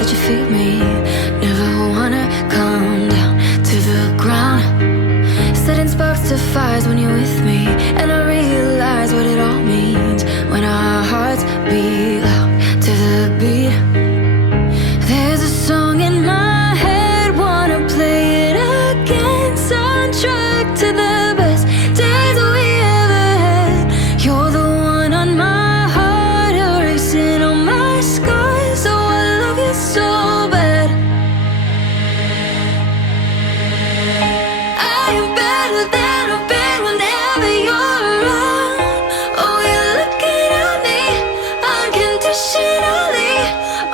that you feel me. Never wanna come down to the ground. Setting sparks to fires when you're with me, and I realize what it all means when our hearts beat loud to the beat. There's a song in my head, wanna play it again. Soundtrack to the best days we ever had. You're the one on my heart, erasing all my scars. Oh, I love you so bad. I am better than I've been whenever you're around. Oh, you're looking at me unconditionally.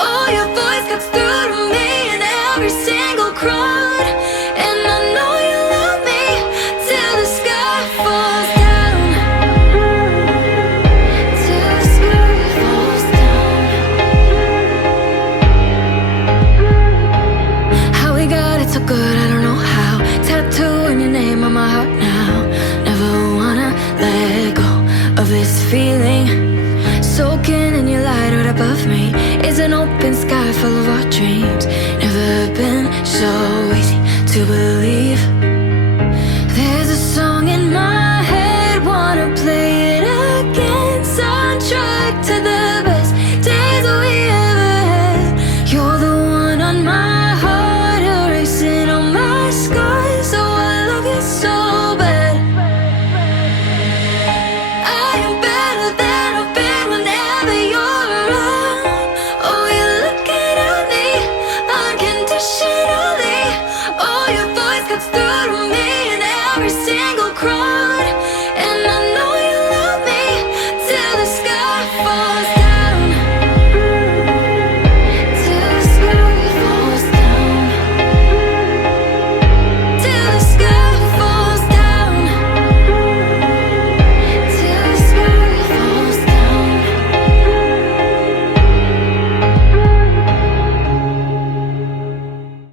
Oh, your voice cuts through to me in every single crowd. And I know you love me till the sky falls down. Till the sky falls down. How we got it so good, I don't know how. Tattooing your name on my heart now. Never wanna let go of this feeling. Soaking in your light right above me is an open sky full of our dreams. Never been so easy to believe.